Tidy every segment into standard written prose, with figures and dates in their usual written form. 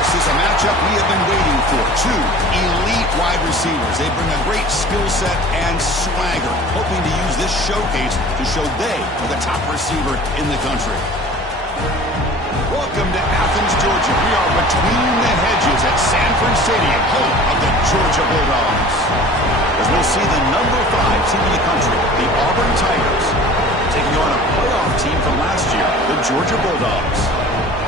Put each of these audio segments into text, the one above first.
This is a matchup we have been waiting for. Two elite wide receivers. They bring a great skill set and swagger, hoping to use this showcase to show they are the top receiver in the country. Welcome to Athens, Georgia. We are between the hedges at Sanford Stadium, home of the Georgia Bulldogs. As we'll see the number 5 team in the country, the Auburn Tigers, taking on a playoff team from last year, the Georgia Bulldogs.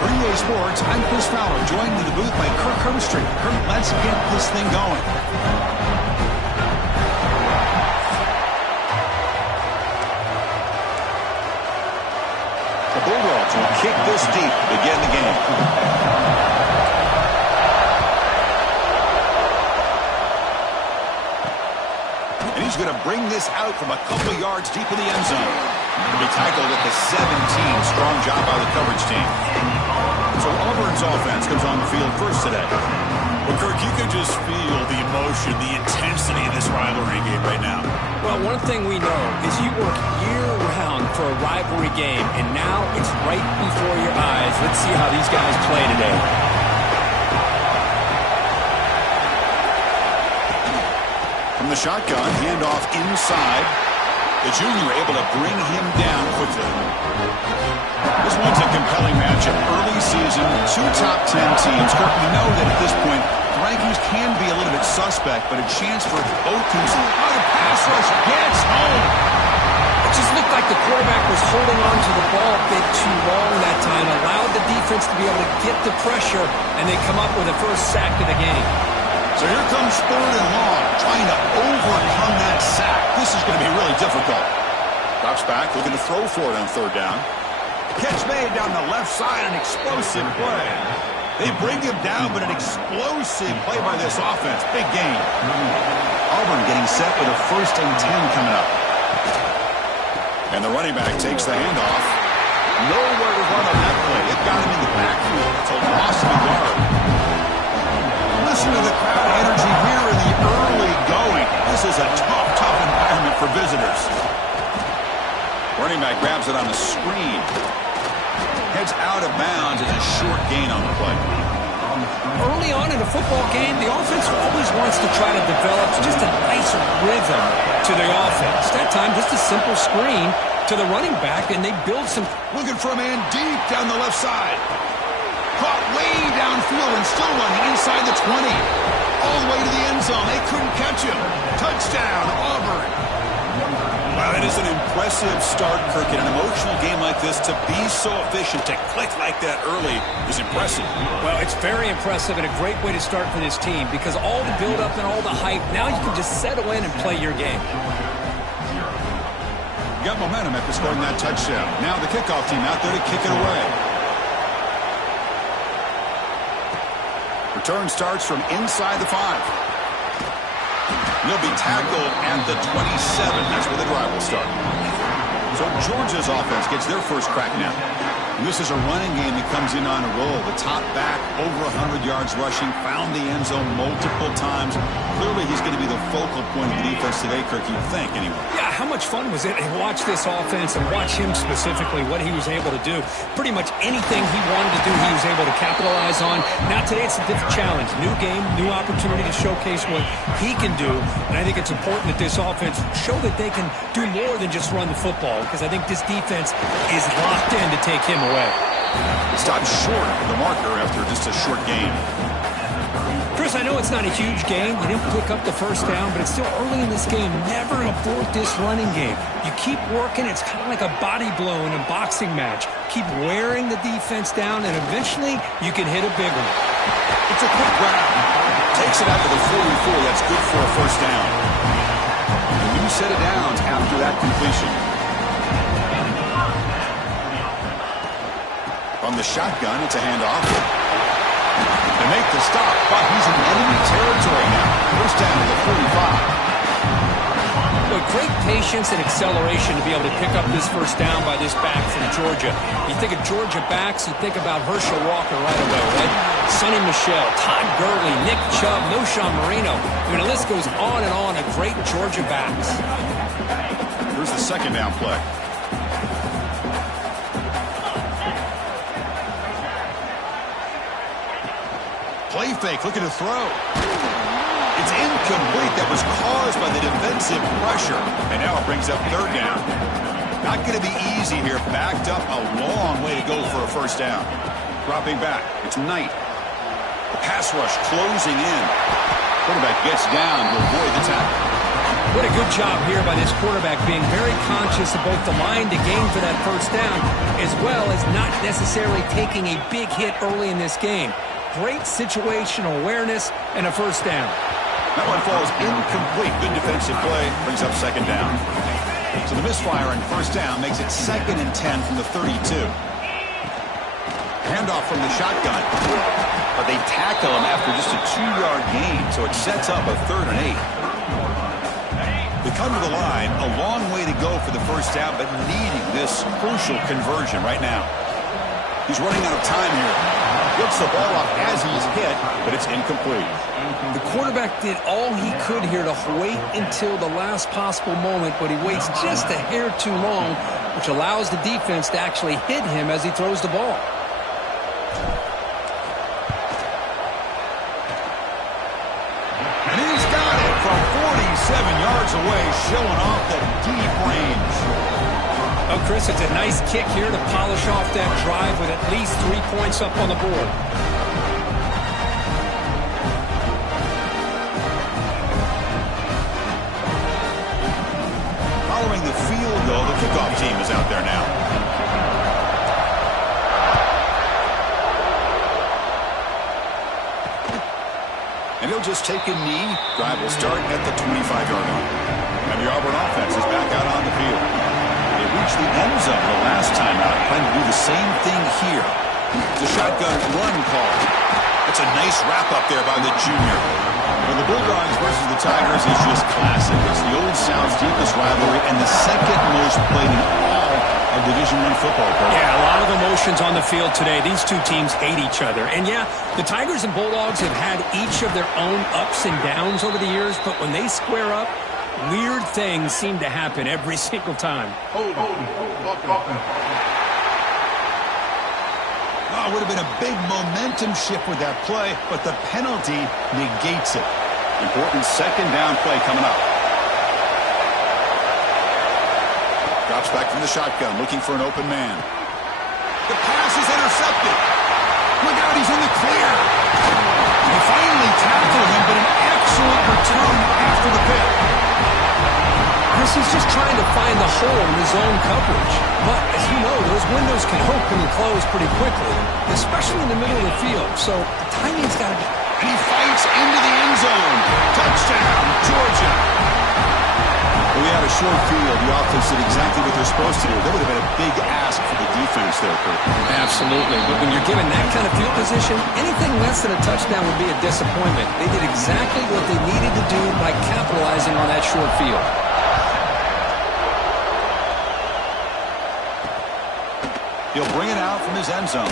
For EA Sports, I'm Chris Fowler, joined in the booth by Kirk Hermstreet. Kirk, let's get this thing going. The Bulldogs will kick this deep to begin the game. And he's going to bring this out from a couple yards deep in the end zone. He'll be tackled at the 17. Strong job by the coverage team. So Auburn's offense comes on the field first today. Well, Kirk, you can just feel the emotion, the intensity of this rivalry game right now. Well, one thing we know is you work year-round for a rivalry game, and now it's right before your eyes. Let's see how these guys play today. From the shotgun, handoff inside. The junior able to bring him down quickly. This one's a compelling matchup. Early season, 2 top 10 teams. Kirk, we know that at this point, the rankings can be a little bit suspect, but a chance for both teams. Oh, the pass rush gets home. It just looked like the quarterback was holding on to the ball a bit too long that time, allowed the defense to be able to get the pressure, and they come up with the first sack of the game. So here comes 3rd and long, trying to overcome that sack. This is going to be really difficult. Drops back, looking to throw for it on 3rd down. Catch made down the left side, an explosive play. They bring him down, but an explosive play by this offense. Big game. Auburn getting set with a 1st and 10 coming up. And the running back takes the handoff. Nowhere to run on that play. It got him in the backfield. It's a loss of a yard. Listen to the crowd energy here in the early going. This is a tough environment for visitors. Running back grabs it on the screen. Heads out of bounds as a short gain on the play. Early on in a football game, the offense always wants to try to develop just a nice rhythm to the offense. That time, just a simple screen to the running back, and they build some... Looking for a man deep down the left side. Caught way downfield and still running inside the 20. All the way to the end zone. They couldn't catch him. Touchdown, Auburn. Wow, that is an impressive start, Kirk. In an emotional game like this, to be so efficient, to click like that early is impressive. Well, it's very impressive and a great way to start for this team because all the build-up and all the hype, now you can just settle in and play your game. You got momentum after scoring that touchdown. Now the kickoff team out there to kick it away. Return starts from inside the 5. He'll be tackled at the 27. That's where the drive will start. So Georgia's offense gets their first crack now. And this is a running game that comes in on a roll. The top back, over 100 yards rushing, found the end zone multiple times. Clearly he's going to be the focal point of the defense today, Kirk, you'd think, anyway. Yeah, how much fun was it to watch this offense and watch him specifically, what he was able to do. Pretty much anything he wanted to do, he was able to capitalize on. Now today it's a different challenge. New game, new opportunity to showcase what he can do. And I think it's important that this offense show that they can do more than just run the football because I think this defense is locked in to take him away. Stopped short of the marker after just a short game. Chris, I know it's not a huge game. You didn't pick up the first down, but it's still early in this game. Never abort this running game. You keep working. It's kind of like a body blow in a boxing match. Keep wearing the defense down, and eventually you can hit a big one. It's a quick grab. Takes it out to the 44. That's good for a first down. A new set of downs after that completion. From the shotgun, it's a handoff. To make the stop, but he's in enemy territory now. First down to the 45. But great patience and acceleration to be able to pick up this first down by this back from Georgia. You think of Georgia backs, you think about Herschel Walker right away, right? Sonny Michel, Todd Gurley, Nick Chubb, Noshawn Marino. I mean, the list goes on and on of great Georgia backs. Here's the second down play. Play fake, looking to throw. It's incomplete. That was caused by the defensive pressure. And now it brings up third down. Not going to be easy here. Backed up a long way to go for a first down. Dropping back. It's Knight. The pass rush closing in. Quarterback gets down to avoid the tackle. What a good job here by this quarterback, being very conscious of both the line to gain for that first down, as well as not necessarily taking a big hit early in this game. Great situational awareness and a first down. That one falls incomplete. Good defensive play. Brings up second down. So the misfire on first down makes it 2nd and 10 from the 32. Handoff from the shotgun. But they tackle him after just a 2-yard gain, so it sets up a 3rd and 8. They come to the line, a long way to go for the first down, but needing this crucial conversion right now. He's running out of time here. Gets the ball off as he's hit, but it's incomplete. The quarterback did all he could here to wait until the last possible moment, but he waits just a hair too long, which allows the defense to actually hit him as he throws the ball. And he's got it from 47 yards away, showing off the deep range. Oh, Chris, it's a nice kick here to polish off that drive with at least 3 points up on the board. Following the field goal, the kickoff team is out there now. And he'll just take a knee. Drive will start at the 25-yard line. And the Auburn offense is back out on the field. They reached the end zone the last time out. Plan to do the same thing here. It's a shotgun run call. That's a nice wrap-up there by the junior. Well, the Bulldogs versus the Tigers is just classic. It's the Old South's deepest rivalry and the second most played in all of Division I football programs. Yeah, a lot of emotions on the field today. These two teams hate each other. And yeah, the Tigers and Bulldogs have had each of their own ups and downs over the years, but when they square up, weird things seem to happen every single time. Oh, it would have been a big momentum shift with that play, but the penalty negates it. Important second down play coming up. Drops back from the shotgun, looking for an open man. The pass is intercepted. Look out, he's in the clear. They finally tackle him, but an excellent return after the pick. Chris is just trying to find the hole in his own coverage. But, as you know, those windows can open and close pretty quickly, especially in the middle of the field. So, the timing's got to be... And he fights into the end zone. Touchdown, Georgia. Well, we had a short field. The offense did exactly what they're supposed to do. That would have been a big ask for the defense there, Kurt. Absolutely. But when you're given that kind of field position, anything less than a touchdown would be a disappointment. They did exactly what they needed to do by capitalizing on that short field. He'll bring it out from his end zone.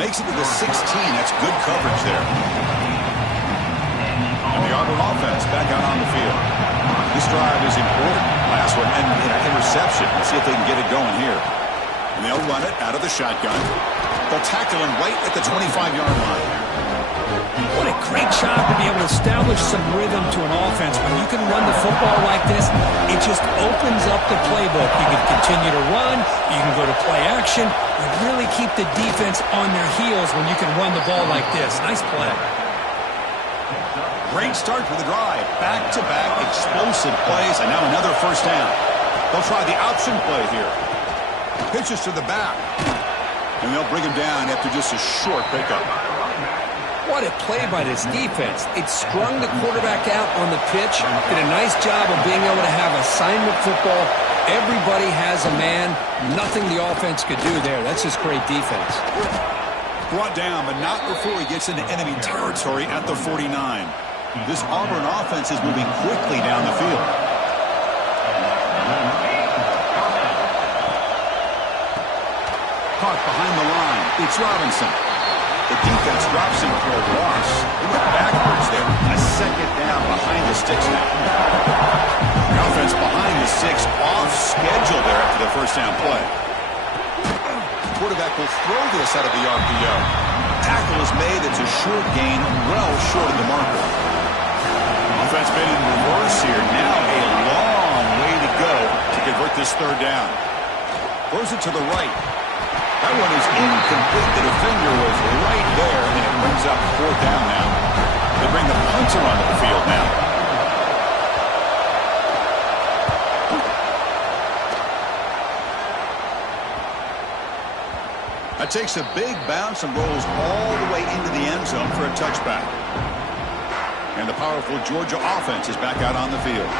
Makes it to the 16. That's good coverage there. And the Auburn offense back out on the field. This drive is important. Last one ended in an interception. Let's see if they can get it going here. And they'll run it out of the shotgun. They'll tackle him right at the 25-yard line. What a great job to be able to establish some rhythm to an offense. When you can run the football like this, it just opens up the playbook. You can continue to run. You can go to play action. You really keep the defense on their heels when you can run the ball like this. Nice play. Great start for the drive. Back-to-back explosive plays, and now another first down. They'll try the option play here. Pitches to the back. And they'll bring him down after just a short pickup. What a play by this defense. It strung the quarterback out on the pitch. Did a nice job of being able to have assignment football. Everybody has a man. Nothing the offense could do there. That's just great defense. Brought down, but not before he gets into enemy territory at the 49. This Auburn offense is moving quickly down the field. Caught behind the line. It's Robinson. The defense drops him for a loss. They went backwards there. A second down behind the sticks now. The offense behind the six, off schedule there after the first down play. Quarterback will throw this out of the RPO. Tackle is made. It's a short gain, well short of the marker. Offense made in reverse here. Now a long way to go to convert this third down. Throws it to the right. That one is incomplete. The defender was right there, and it brings up fourth down now. They bring the punter onto the field now. That takes a big bounce and rolls all the way into the end zone for a touchback. And the powerful Georgia offense is back out on the field.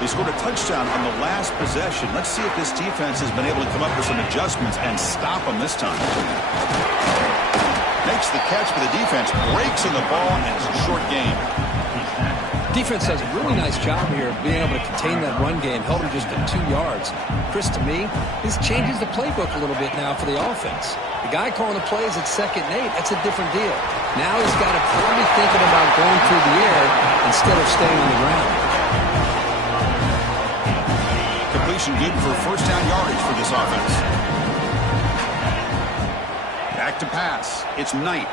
They scored a touchdown on the last possession. Let's see if this defense has been able to come up with some adjustments and stop them this time. Makes the catch for the defense, breaks in the ball, and it's a short game. Defense does a really nice job here of being able to contain that run game, held him just at 2 yards. Chris, to me, this changes the playbook a little bit now for the offense. The guy calling the plays at 2nd and 8, that's a different deal. Now he's got to probably thinking about going through the air instead of staying on the ground. Completion good for first down yardage for this offense. Back to pass. It's Knight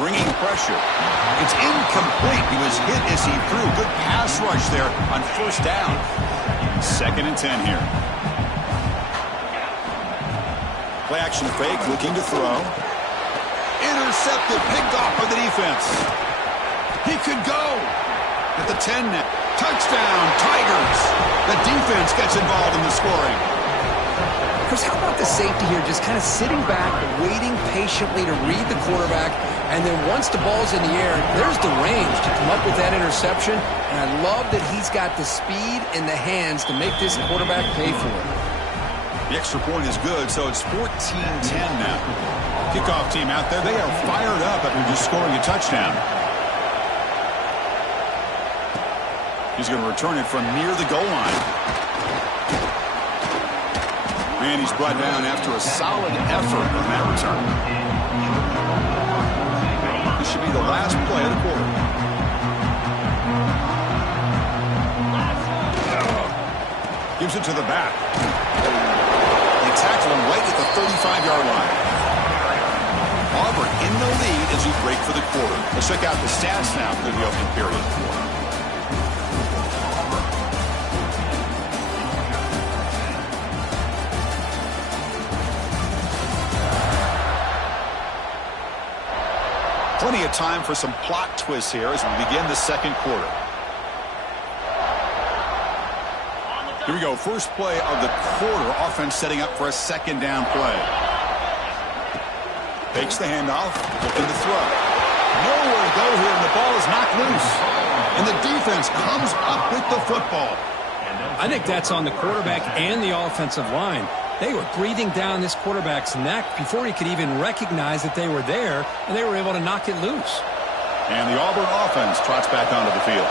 bringing pressure. It's incomplete. He was hit as he threw. Good pass rush there on first down. 2nd and 10 here. Play action fake, looking to throw. Intercepted, picked off by the defense. He could go at the 10 now. Touchdown, Tigers. The defense gets involved in the scoring. Chris, how about the safety here, just kind of sitting back, waiting patiently to read the quarterback, and then once the ball's in the air, there's the range to come up with that interception, and I love that he's got the speed and the hands to make this quarterback pay for it. The extra point is good, so it's 14-10 now. Kickoff team out there, they are fired up after just scoring a touchdown. He's going to return it from near the goal line. And he's brought down after a solid effort on that return. This should be the last play of the quarter. Gives it to the back. They tackle him right at the 35-yard line. Auburn in the lead as we break for the quarter. Let's check out the stats now for the opening period. Plenty of time for some plot twists here as we begin the second quarter. Here we go. First play of the quarter. Offense setting up for a 2nd down play. Fakes the handoff. Looking to throw. Nowhere to go here, and the ball is knocked loose. And the defense comes up with the football. I think that's on the quarterback and the offensive line. They were breathing down this quarterback's neck before he could even recognize that they were there, and they were able to knock it loose. And the Auburn offense trots back onto the field.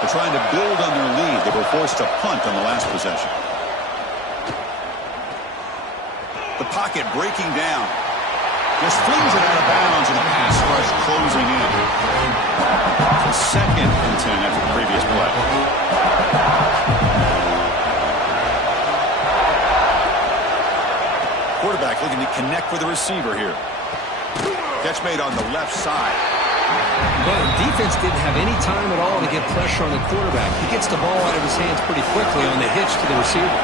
They're trying to build on their lead. They were forced to punt on the last possession. The pocket breaking down. Just flings it out of bounds, and the pass rush closing in. So 2nd and 10 after the previous play. Quarterback looking to connect with the receiver here. Catch made on the left side. But the defense didn't have any time at all to get pressure on the quarterback. He gets the ball out of his hands pretty quickly on the hitch to the receiver.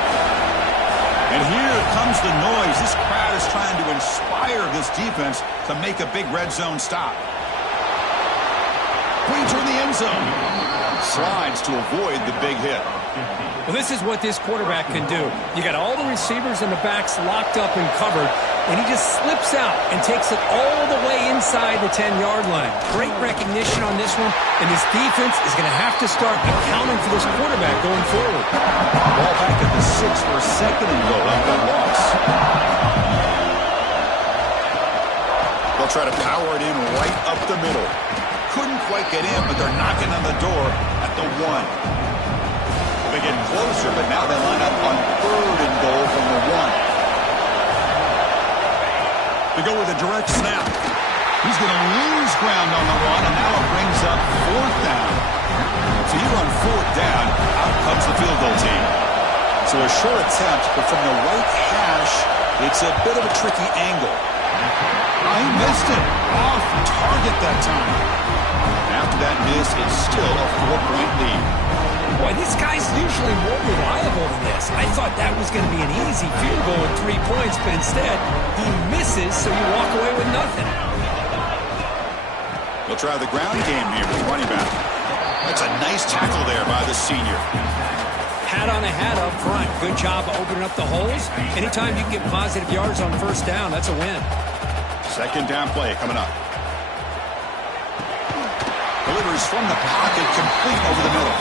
And here comes the noise. This crowd is trying to inspire this defense to make a big red zone stop. Pointer in the end zone. Slides to avoid the big hit. Well, this is what this quarterback can do. You got all the receivers and the backs locked up and covered, and he just slips out and takes it all the way inside the 10-yard line. Great recognition on this one, and this defense is going to have to start accounting for this quarterback going forward. Ball back at the 6 for 2nd and goal after that loss. They'll try to power it in right up the middle. Couldn't quite get in, but they're knocking on the door at the 1. They get closer, but now they line up on 3rd and goal from the 1. They go with a direct snap. He's going to lose ground on the run, and now it brings up 4th down. So you run 4th down, out comes the field goal team. So a short attempt, but from the right hash, it's a bit of a tricky angle. Oh, he missed it. Off target that time. After that miss, it's still a 4-point lead. Boy, this guy's usually more reliable than this. I thought that was going to be an easy field goal with 3 points, but instead, he misses, so you walk away with nothing. They'll try the ground game here with running back. That's a nice tackle there by the senior. Hat on a hat up front. Good job opening up the holes. Anytime you can get positive yards on first down, that's a win. Second down play coming up. Delivers from the pocket, complete over the middle.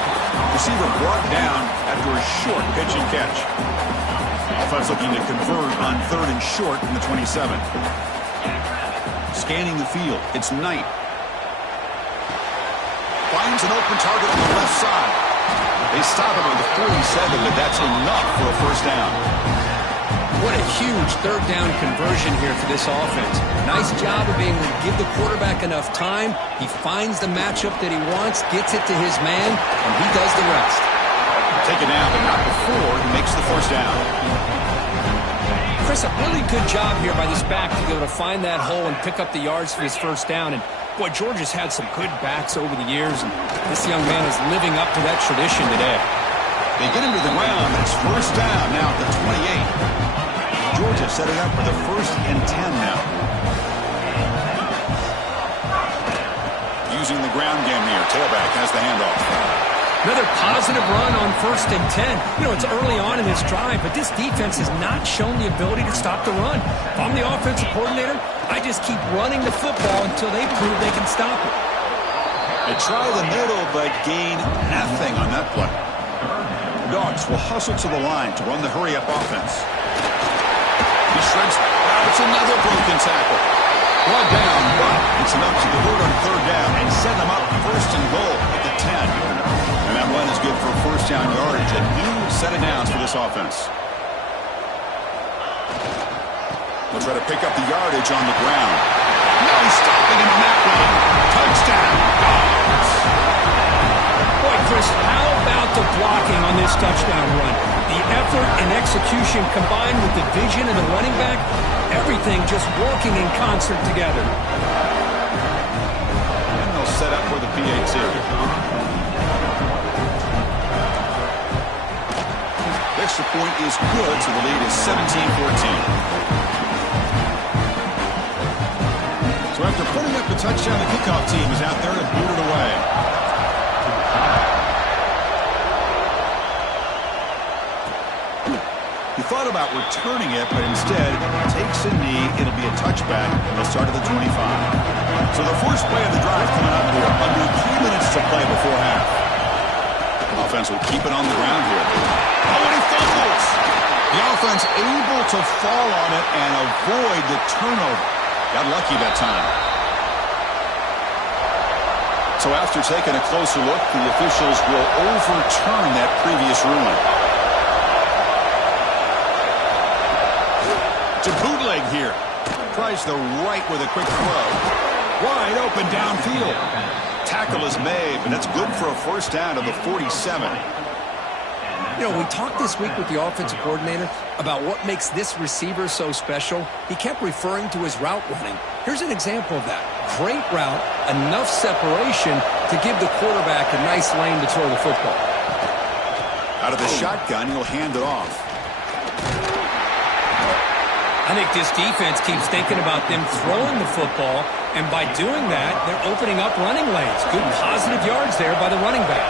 Receiver brought down after a short pitch and catch. Offense looking to convert on 3rd and short from the 27. Scanning the field, it's Knight. Finds an open target on the left side. They stop him at the 47, but that's enough for a first down. What a huge 3rd down conversion here for this offense. Nice job of being able to give the quarterback enough time. He finds the matchup that he wants, gets it to his man, and he does the rest. Taken out, but not before he makes the first down. Chris, a really good job here by this back to be able to find that hole and pick up the yards for his first down. And boy, Georgia's had some good backs over the years, and this young man is living up to that tradition today. They get him to the ground, and it's first down now at the 28. Georgia setting up for the 1st and 10 now. Using the ground game here. Tailback has the handoff. Another positive run on 1st and 10. You know, it's early on in this drive, but this defense has not shown the ability to stop the run. If I'm the offensive coordinator, I just keep running the football until they prove they can stop it. They try the middle, but gain nothing on that play. Dogs will hustle to the line to run the hurry-up offense. He shreds. It's another broken tackle. One down, but it's enough to convert on 3rd down and set them up 1st and goal at the 10. And that run is good for first down yardage. A new set of downs for this offense. We'll try to pick up the yardage on the ground. No stopping him on that run. Touchdown. Dogs. Boy, Chris, how about the blocking on this touchdown run? The effort and execution combined with the vision of the running back, everything just working in concert together. And they'll set up for the PAT. Extra point is good, so the lead is 17-14. So after putting up the touchdown, the kickoff team is out there to boot it away. He thought about returning it, but instead takes a knee. It'll be a touchback on the start of the 25. So the first play of the drive coming up here. Under 3 minutes to play before half. Offense will keep it on the ground here. Oh, and he fumbles! The offense able to fall on it and avoid the turnover. Got lucky that time. So after taking a closer look, the officials will overturn that previous ruling. To bootleg here. Tries the right with a quick throw. Wide open downfield. Tackle is made, but that's good for a first down to the 47. You know, we talked this week with the offensive coordinator about what makes this receiver so special. He kept referring to his route running. Here's an example of that. Great route, enough separation to give the quarterback a nice lane to throw the football. Out of the shotgun, he'll hand it off. I think this defense keeps thinking about them throwing the football, and by doing that, they're opening up running lanes. Good positive yards there by the running back.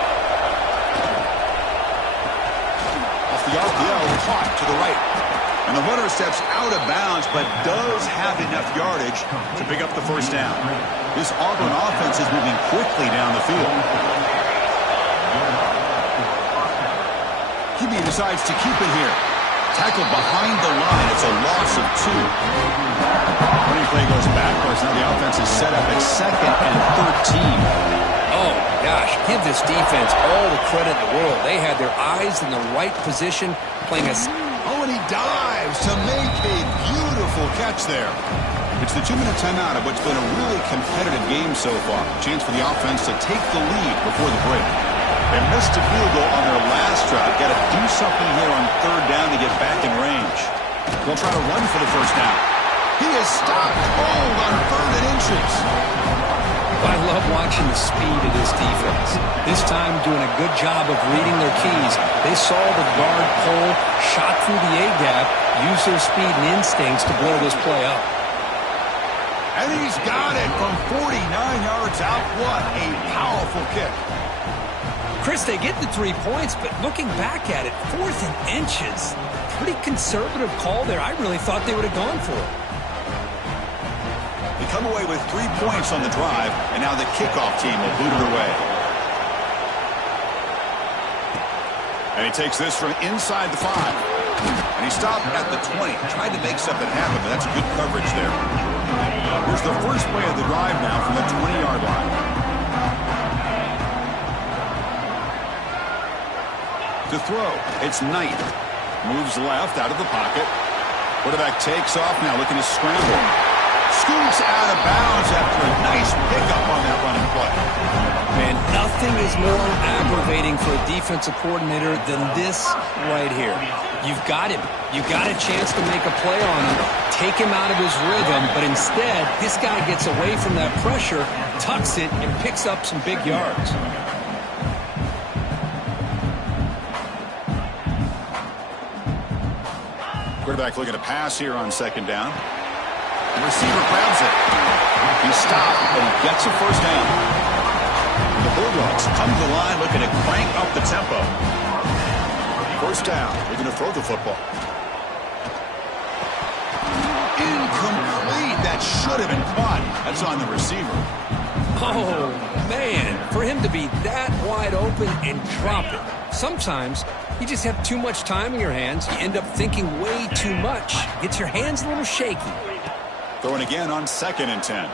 Off the RPO, caught to the right. And the runner steps out of bounds, but does have enough yardage to pick up the first down. This Auburn offense is moving quickly down the field. QB decides to keep it here. Tackled behind the line. It's a loss of 2. Running play goes backwards. Now the offense is set up at 2nd and 13. Oh, gosh. Give this defense all the credit in the world. They had their eyes in the right position, playing a... Oh, and he dives to make a beautiful catch there. It's the 2-minute timeout of what's been a really competitive game so far. Chance for the offense to take the lead before the break. They missed a field goal on their last drive. Got to do something here on 3rd down to get back in range. They'll try to run for the first down. He is stopped cold on 3rd and inches. watching the speed of this defense. This time doing a good job of reading their keys. They saw the guard pull, shot through the A-gap, used their speed and instincts to blow this play up. And he's got it from 49 yards out. What a powerful kick. Chris, they get the 3 points, but looking back at it, 4th and inches. Pretty conservative call there. I really thought they would have gone for it. They come away with 3 points on the drive, and now the kickoff team will boot it away. And he takes this from inside the 5. And he stopped at the 20. Tried to make something happen, but that's good coverage there. Here's the first play of the drive now from the 20-yard line. To throw, it's Knight. Moves left out of the pocket. Quarterback takes off now, looking to scramble. Scoots out of bounds after a nice pickup on that running play. Man, nothing is more aggravating for a defensive coordinator than this right here. You've got him. You've got a chance to make a play on him, take him out of his rhythm, but instead, this guy gets away from that pressure, tucks it, and picks up some big yards. Quarterback looking to pass here on second down. The receiver grabs it. He stopped, but he gets a first down. The Bulldogs come to the line looking to crank up the tempo. First down. They're going to throw the football. Incomplete. That should have been caught. That's on the receiver. Oh, man. For him to be that wide open and drop it. Sometimes you just have too much time in your hands. You end up thinking way too much. Gets your hands a little shaky. Throwing again on 2nd and 10.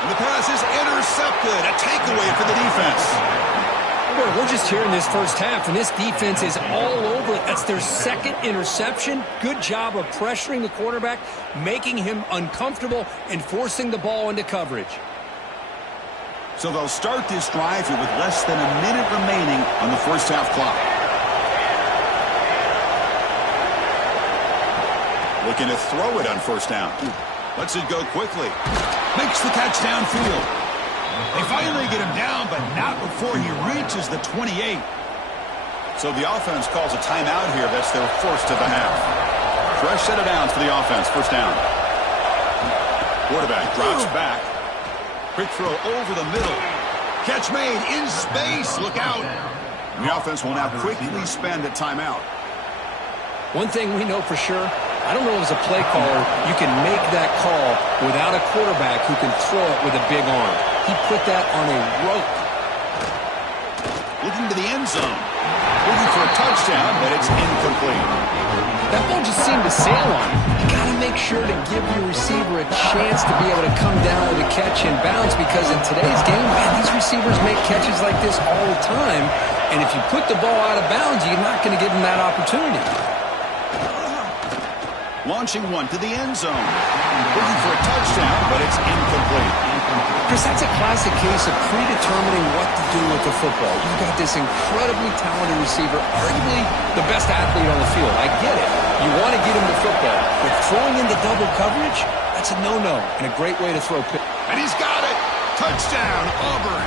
And the pass is intercepted. A takeaway for the defense. Boy, we're just here in this first half, and this defense is all over it. That's their 2nd interception. Good job of pressuring the quarterback, making him uncomfortable, and forcing the ball into coverage. So they'll start this drive here with less than a minute remaining on the first half clock. Looking to throw it on first down. Lets it go quickly. Makes the catch downfield. They finally get him down, but not before he reaches the 28. So the offense calls a timeout here. That's their first of the half. Fresh set of downs for the offense. First down. Quarterback drops back. Quick throw over the middle. Catch made in space. Look out. The offense will now quickly spend a timeout. One thing we know for sure, I don't know as a play caller, you can make that call without a quarterback who can throw it with a big arm. He put that on a rope. Looking to the end zone. Looking for a touchdown, but it's incomplete. That ball just seemed to sail on him. You got to make sure to give your receiver a chance to be able to come down with a catch and bounce, because in today's game, man, these receivers make catches like this all the time. And if you put the ball out of bounds, you're not going to give them that opportunity. Launching one to the end zone. Looking for a touchdown, but it's incomplete. Chris, that's a classic case of predetermining what to do with the football. You've got this incredibly talented receiver, arguably the best athlete on the field. I get it. You want to get him the football. But throwing into double coverage, that's a no-no and a great way to throw pitch. And he's got it. Touchdown, Auburn.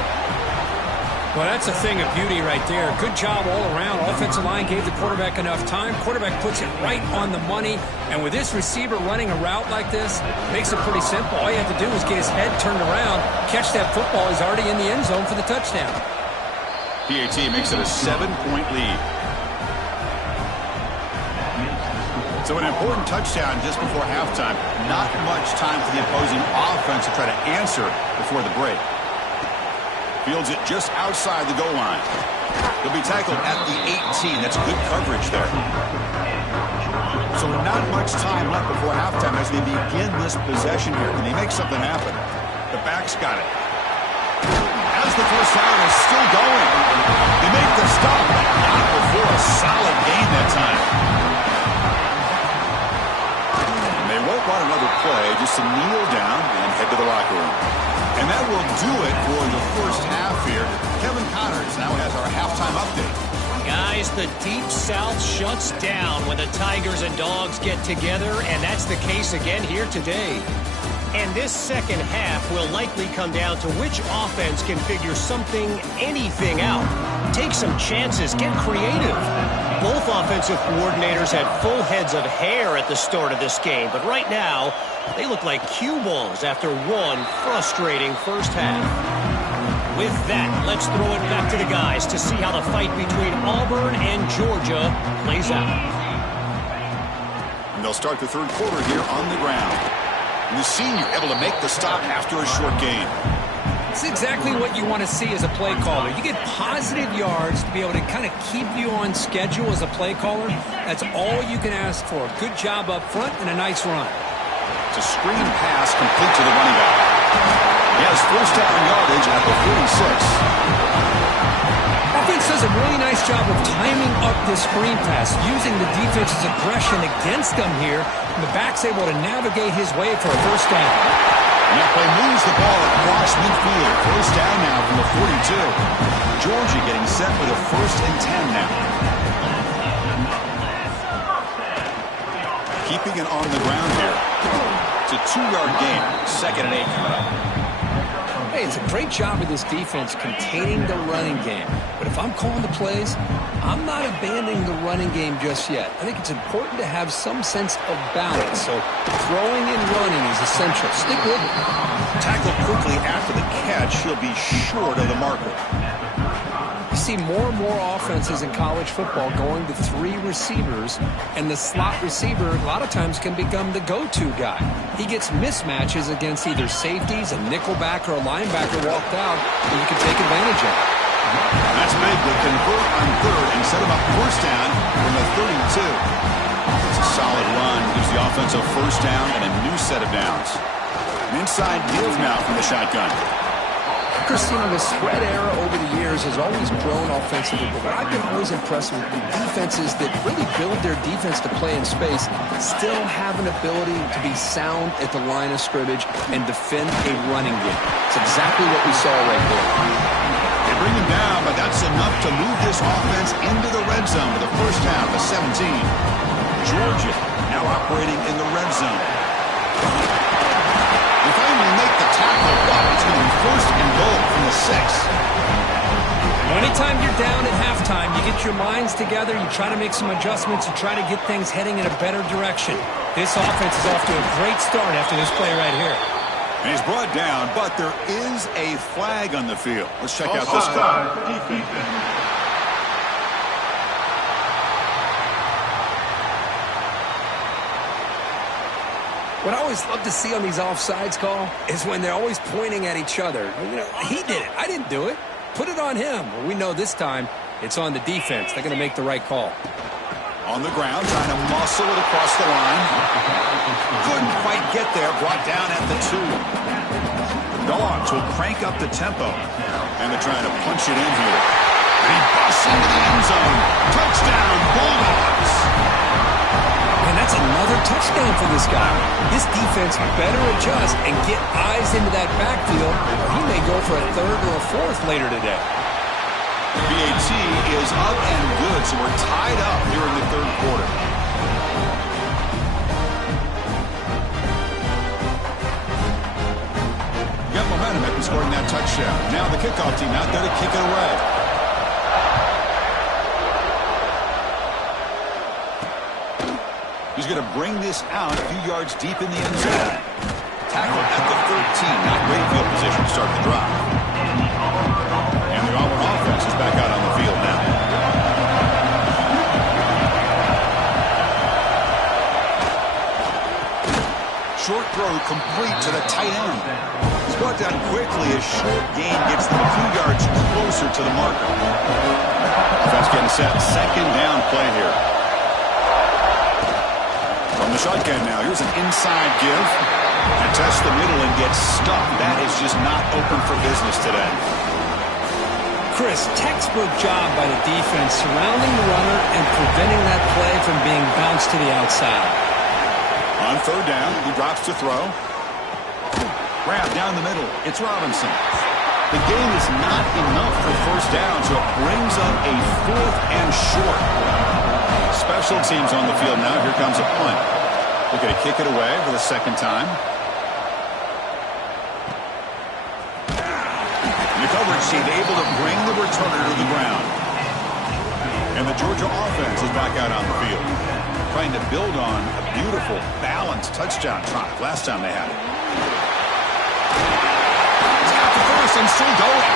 Well, that's a thing of beauty right there. Good job all around. Offensive line gave the quarterback enough time. Quarterback puts it right on the money. And with this receiver running a route like this, makes it pretty simple. All you have to do is get his head turned around, catch that football. He's already in the end zone for the touchdown. PAT makes it a 7-point lead. So an important touchdown just before halftime. Not much time for the opposing offense to try to answer before the break. Fields it just outside the goal line. He'll be tackled at the 18. That's good coverage there. So not much time left before halftime as they begin this possession here. Can they make something happen? The back's got it. As the first down is still going. They make the stop, but not before a solid gain that time. And they won't run another play, just to kneel down and head to the locker room. And that will do it for the first half here. Kevin Connors now has our halftime update. Guys, the Deep South shuts down when the Tigers and Dogs get together, and that's the case again here today. And this second half will likely come down to which offense can figure something, anything out. Take some chances, get creative. Both offensive coordinators had full heads of hair at the start of this game, but right now, they look like cue balls after one frustrating first half. With that, let's throw it back to the guys to see how the fight between Auburn and Georgia plays out. And they'll start the third quarter here on the ground. And the senior able to make the stop after a short gain. It's exactly what you want to see as a play caller. You get positive yards to be able to kind of keep you on schedule as a play caller. That's all you can ask for. Good job up front and a nice run. It's a screen pass complete to the running back. He has first down yardage at the 46. Offense does a really nice job of timing up this screen pass, using the defense's aggression against them here, and the back's able to navigate his way for a first down. And that play moves the ball across midfield. First down now from the 42. Georgia getting set with a 1st and 10 now. Keeping it on the ground here. It's a 2-yard gain. 2nd and 8 coming up. Hey, it's a great job of this defense containing the running game. But if I'm calling the plays, I'm not abandoning the running game just yet. I think it's important to have some sense of balance. So throwing and running is essential. Stick with it. Tackled quickly after the catch. He'll be short of the marker. You see more and more offenses in college football going to 3 receivers, and the slot receiver a lot of times can become the go-to guy. He gets mismatches against either safeties, a nickelback, or a linebacker walked out, and you can take advantage of it. That's big. They convert on 3rd and set him up first down from the 32. It's a solid run. Gives the offense a first down and a new set of downs. An inside give now from the shotgun. Christina, the spread era over the years has always grown offensively, but what I've been always impressed with the defenses that really build their defense to play in space still have an ability to be sound at the line of scrimmage and defend a running game. It's exactly what we saw right there. They bring him down, but that's enough to move this offense into the red zone with the first half of 17. Georgia now operating in the red zone. If I only make the tackle, it's going to be 1st and goal from the 6. Anytime you're down at halftime, you get your minds together, you try to make some adjustments, you try to get things heading in a better direction. This offense is off to a great start after this play right here. And he's brought down, but there is a flag on the field. Let's check out this call. What I always love to see on these offsides call is when they're always pointing at each other. You know, he did it. I didn't do it. Put it on him. Well, we know this time it's on the defense. They're going to make the right call. On the ground, trying to muscle it across the line. Couldn't quite get there. Brought down at the 2. Dogs will crank up the tempo. And they're trying to punch it in here. And he busts into the end zone. Touchdown, Bulldogs. And that's another touchdown for this guy. This defense better adjust and get eyes into that backfield, or he may go for a 3rd or a 4th later today. BAT is up and good, so we're tied up here in the 3rd quarter. Got momentum after scoring that touchdown. Now the kickoff team out there to kick it away. He's going to bring this out a few yards deep in the end zone. Tackle at the 13. Not great field position to start the drive. And the Auburn offense is back out on the field now. Short throw complete to the tight end. It's brought down quickly as short gain gets them a few yards closer to the marker. Offense getting set. 2nd down play here. From the shotgun now, here's an inside give. And test the middle and get stuck. That is just not open for business today. Chris, textbook job by the defense surrounding the runner and preventing that play from being bounced to the outside. On 3rd down, he drops to throw. Grab down the middle. It's Robinson. The gain is not enough for first down, so it brings up a 4th and short. Special teams on the field now. Here comes a punt. They're going to kick it away for the second time. In the coverage team able to bring the returner to the ground. And the Georgia offense is back out on the field, trying to build on a beautiful, balanced touchdown drive last time they had it. He's got the first and still going.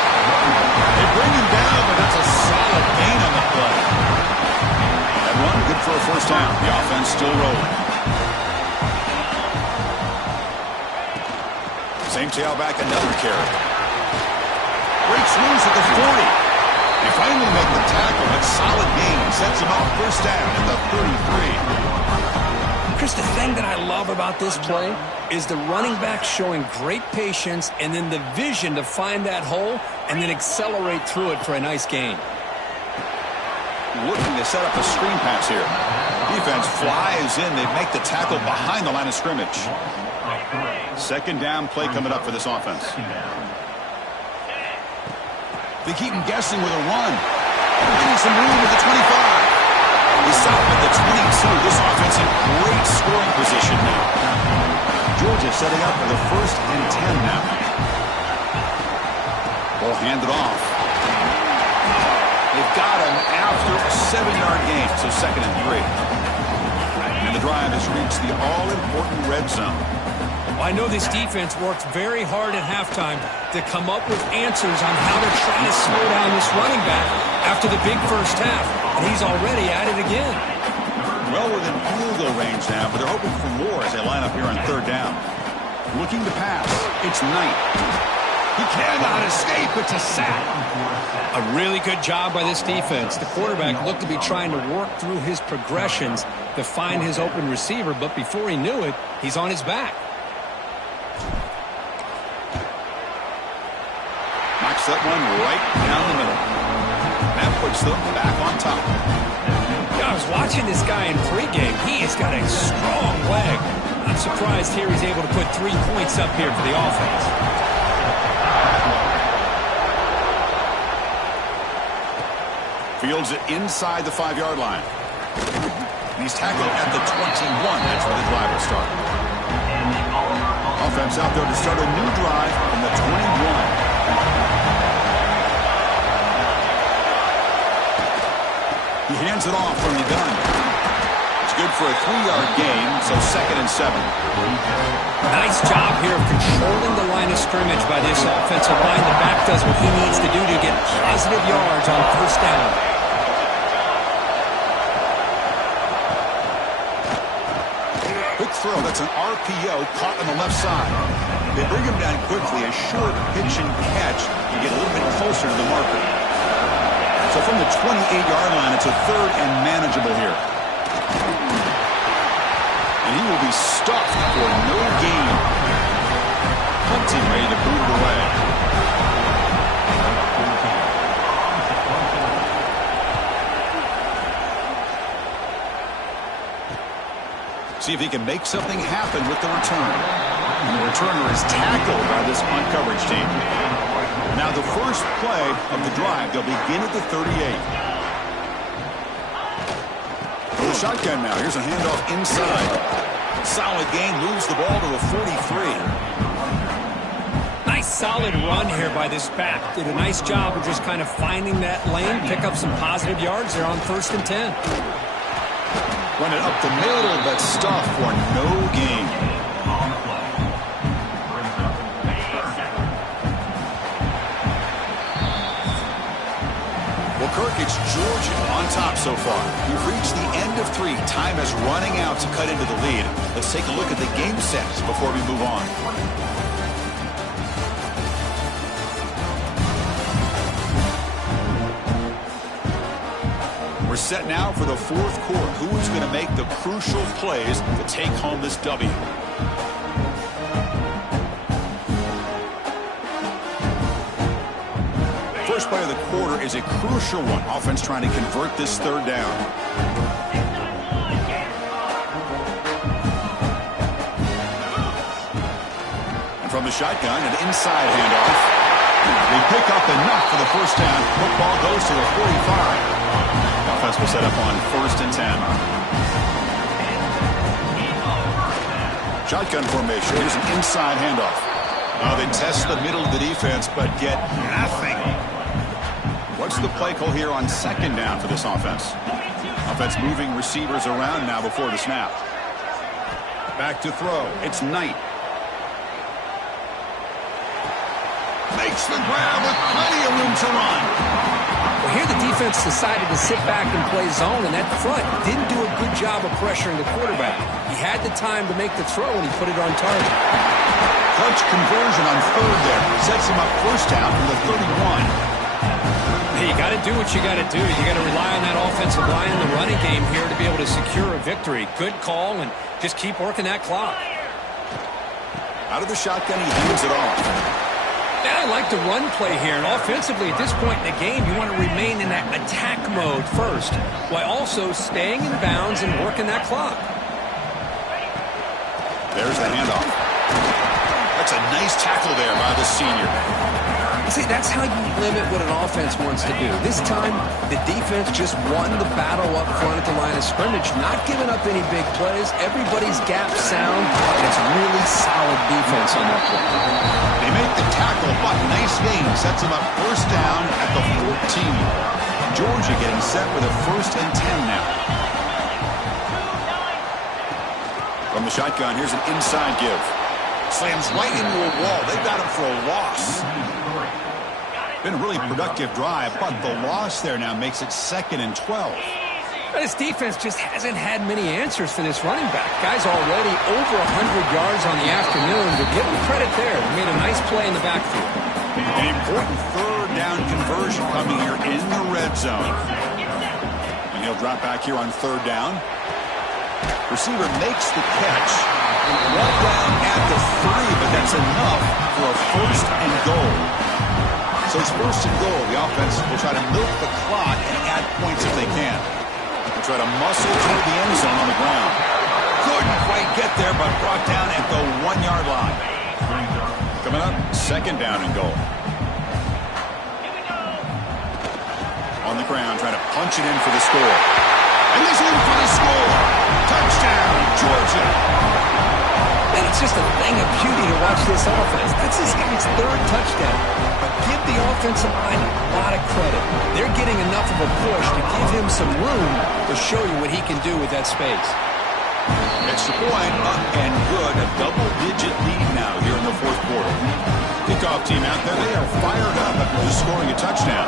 They bring him down, but that's a solid gain on the play. That run, good for a first down. The offense still rolling. Same tailback, another carry. Breaks loose at the 40. They finally make the tackle. That solid gain sets him up first down at the 33. Chris, the thing that I love about this play is the running back showing great patience and then the vision to find that hole and then accelerate through it for a nice gain. Looking to set up a screen pass here. Defense flies in. They make the tackle behind the line of scrimmage. Second down play coming up for this offense. They keep him guessing with a run. Getting some room at the 25. He's stopped at the 22. This offense in great scoring position now. Georgia setting up for the 1st and 10 now. Ball handed off. They've got him after a 7-yard gain, so 2nd and 3. And the drive has reached the all-important red zone. I know this defense worked very hard at halftime to come up with answers on how to try to slow down this running back after the big first half, and he's already at it again. Well within field goal range now, but they're hoping for more as they line up here on 3rd down. Looking to pass. It's Knight. He cannot escape. It's a sack. A really good job by this defense. The quarterback looked to be trying to work through his progressions to find his open receiver, but before he knew it, he's on his back. Knocks that one right down the middle. That puts them back on top. Yeah, I was watching this guy in pregame. He has got a strong leg. I'm surprised here he's able to put 3 points up here for the offense. Fields it inside the 5-yard line. And he's tackled at the 21. That's where the drive will start. Offense out there to start a new drive from the 21. He hands it off from the gun. It's good for a 3-yard gain, so 2nd and 7. Nice job here of controlling the line of scrimmage by this offensive line. The back does what he needs to do to get positive yards on first down. Quick throw. That's an RPO caught on the left side. They bring him down quickly. A short pitch and catch to get a little bit closer to the marker. So from the 28-yard line, it's a 3rd and manageable here. And he will be stuffed for no gain. Punting ready to boot it away. See if he can make something happen with the return. And the returner is tackled by this punt coverage team. Now the first play of the drive, they'll begin at the 38. For the shotgun now, here's a handoff inside. Solid gain, moves the ball to the 43. Nice solid run here by this back. Did a nice job of just kind of finding that lane, pick up some positive yards there on 1st and 10. Run it up the middle, but stuffed for no gain. Kirk, it's Georgia on top so far. We've reached the end of 3. Time is running out to cut into the lead. Let's take a look at the game sets before we move on. We're set now for the 4th quarter. Who is going to make the crucial plays to take home this W? First play of the quarter is a crucial one. Offense trying to convert this 3rd down. And from the shotgun, an inside handoff. They pick up enough for the first down. Football goes to the 45. Offense will set up on 1st and 10. Shotgun formation. Here's an inside handoff. Now they test the middle of the defense, but get nothing. What's the play call here on 2nd down for this offense? Offense moving receivers around now before the snap. Back to throw. It's Knight. Makes the grab with plenty of room to run. Well, here the defense decided to sit back and play zone, and that front didn't do a good job of pressuring the quarterback. He had the time to make the throw, and he put it on target. Clutch conversion on 3rd there. Sets him up 1st down from the 31. Hey, you got to do what you got to do. You got to rely on that offensive line in the running game here to be able to secure a victory. Good call, and just keep working that clock. Out of the shotgun, he hands it off. And I like the run play here. And offensively, at this point in the game, you want to remain in that attack mode first, while also staying in bounds and working that clock. There's the handoff. That's a nice tackle there by the senior. See, that's how you limit what an offense wants to do. This time, the defense just won the battle up front at the line of scrimmage, not giving up any big plays. Everybody's gap sound, and it's really solid defense on that play. They make the tackle, but nice gain. Sets them up 1st down at the 14. Georgia getting set for the 1st and 10 now. From the shotgun, here's an inside give. Slams right into a wall. They've got him for a loss. Been a really productive drive, but the loss there now makes it 2nd and 12. This defense just hasn't had many answers for this running back. Guy's already over 100 yards on the afternoon, but give him credit there. He made a nice play in the backfield. An important 3rd down conversion coming here in the red zone. And he'll drop back here on 3rd down. Receiver makes the catch. One down at the 3, but that's enough for a 1st and goal. So it's 1st and goal. The offense will try to milk the clock and add points if they can. They'll try to muscle toward the end zone on the ground. Couldn't quite get there, but brought down at the 1-yard line. Coming up, 2nd down and goal. On the ground, trying to punch it in for the score. And he's in for the score. Touchdown, Georgia. And it's just a thing of beauty to watch this offense. That's this guy's 3rd touchdown. But give the offensive line a lot of credit. They're getting enough of a push to give him some room to show you what he can do with that space. Extra point, up and good. A double-digit lead now here in the 4th quarter. Kickoff team out there. They are fired up after just scoring a touchdown.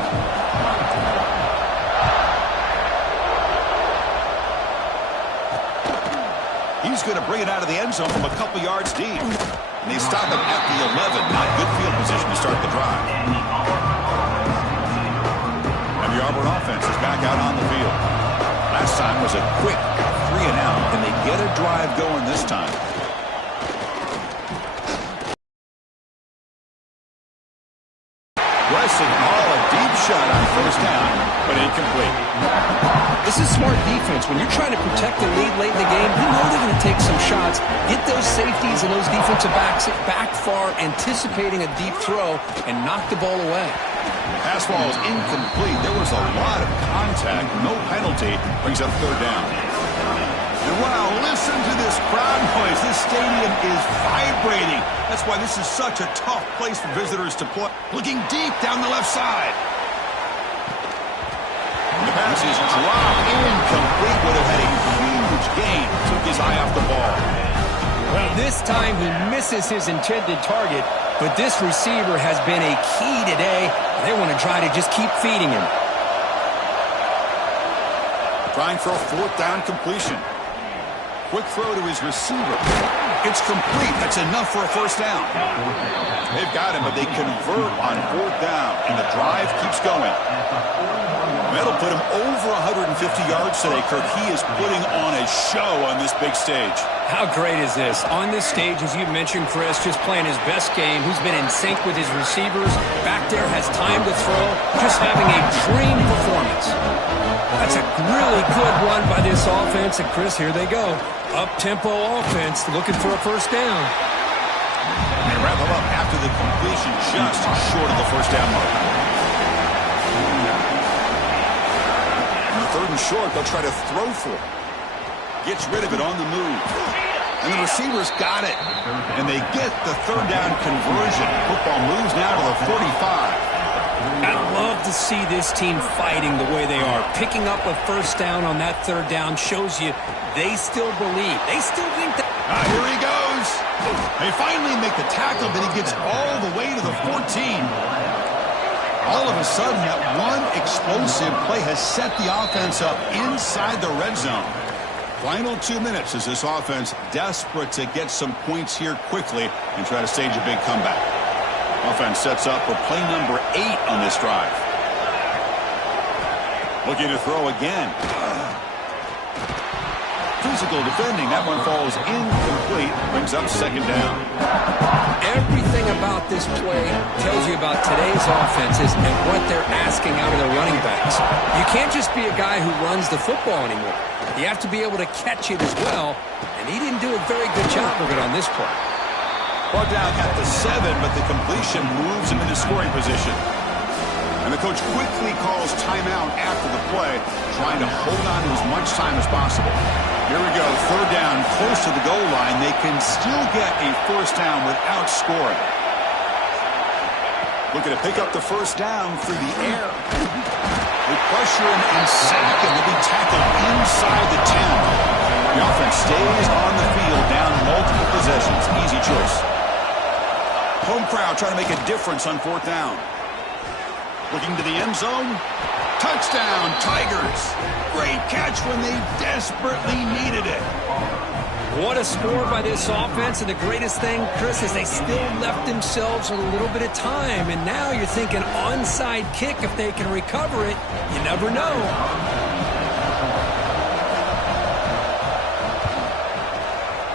He's going to bring it out of the end zone from a couple yards deep. And they stop him at the 11. Not good field position to start the drive. And the Auburn offense is back out on the field. Last time was a quick 3 and out, and they get a drive going this time. Wesson, a deep shot on 1st down, but incomplete. This is smart defense. When you're trying to protect the lead late in the game, you know they're going to take some shots, get those safeties and those defensive backs back far, anticipating a deep throw, and knock the ball away. Pass ball is incomplete. There was a lot of contact. No penalty. Brings up 3rd down. And wow, listen to this crowd noise. This stadium is vibrating. That's why this is such a tough place for visitors to play. Looking deep down the left side. And the pass is dropped incomplete. Would have had a huge gain. Took his eye off the ball. Well, this time he misses his intended target, but this receiver has been a key today. They want to try to just keep feeding him. Trying for a 4th down completion. Quick throw to his receiver. It's complete. That's enough for a 1st down. They've got him, but they convert on 4th down, and the drive keeps going. That'll put him over 150 yards today, Kirk. He is putting on a show on this big stage. How great is this? On this stage, as you mentioned, Chris, just playing his best game. He's been in sync with his receivers. Back there, has time to throw. Just having a dream performance. That's a really good run by this offense. And, Chris, here they go. Up-tempo offense looking for a 1st down. And they wrap him up after the completion, just short of the first down mark. On the 3rd and short, they'll try to throw for it. Gets rid of it on the move. And the receivers got it. And they get the 3rd down conversion. Football moves now to the 45. I love to see this team fighting the way they are. Picking up a first down on that 3rd down shows you they still believe. They still think that. Here he goes. They finally make the tackle, but he gets all the way to the 14. All of a sudden, that one explosive play has set the offense up inside the red zone. Final 2 minutes as this offense desperate to get some points here quickly and try to stage a big comeback. Offense sets up for play number 8 on this drive. Looking to throw again. Physical defending. That one falls incomplete. Brings up 2nd down. Everything about this play tells you about today's offenses and what they're asking out of their running backs. You can't just be a guy who runs the football anymore. You have to be able to catch it as well, and he didn't do a very good job of it on this play. Ball down at the 7, but the completion moves him into scoring position. And the coach quickly calls timeout after the play, trying to hold on to as much time as possible. Here we go, 3rd down, close to the goal line. They can still get a first down without scoring. Looking to pick up the first down through the air. They pressure him and sack him. He'll be tackled inside the 10. The offense stays on the field, down multiple possessions. Easy choice. Home crowd trying to make a difference on 4th down. Looking to the end zone. Touchdown, Tigers. Great catch when they desperately needed it. What a score by this offense, and the greatest thing, Chris, is they still left themselves a little bit of time, and now you're thinking onside kick if they can recover it. You never know.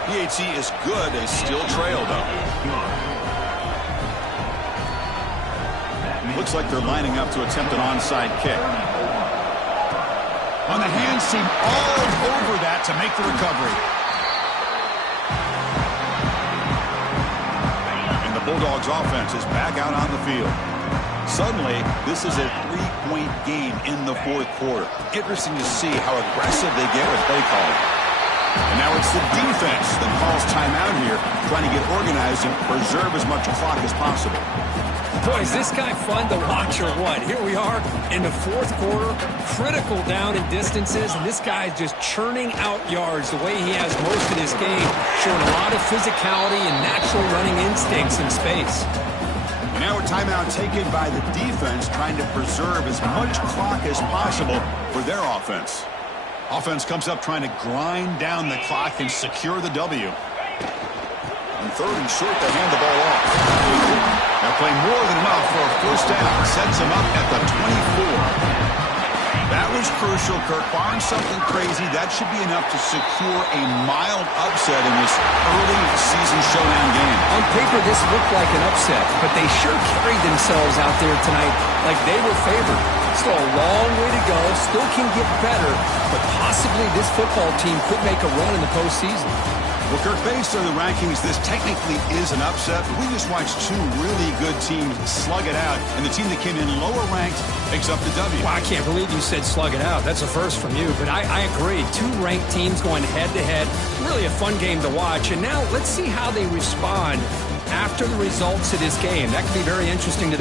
PAT is good. They still trail, though. Looks like they're lining up to attempt an onside kick. On the hands team, all over that to make the recovery. And the Bulldogs offense is back out on the field. Suddenly, this is a 3-point game in the 4th quarter. Interesting to see how aggressive they get with play calling. And now it's the defense that calls timeout here, trying to get organized and preserve as much clock as possible. Boy, is this guy fun to watch or what? Here we are in the 4th quarter, critical down in distances, and this guy is just churning out yards the way he has most of this game, showing a lot of physicality and natural running instincts in space. And now a timeout taken by the defense, trying to preserve as much clock as possible for their offense. Offense comes up trying to grind down the clock and secure the W. On 3rd and short, they hand the ball off. Now play more than enough for a first down. Sets him up at the 24. That was crucial, Kirk. Barring something crazy, that should be enough to secure a mild upset in this early season showdown game. On paper, this looked like an upset, but they sure carried themselves out there tonight like they were favored. Still a long way to go, still can get better, but possibly this football team could make a run in the postseason. Well, Kirk, based on the rankings, this technically is an upset. We just watched 2 really good teams slug it out, and the team that came in lower ranked picks up the W. Well, I can't believe you said slug it out. That's a first from you, but I agree. 2 ranked teams going head-to-head. Really a fun game to watch, and now let's see how they respond after the results of this game. That could be very interesting to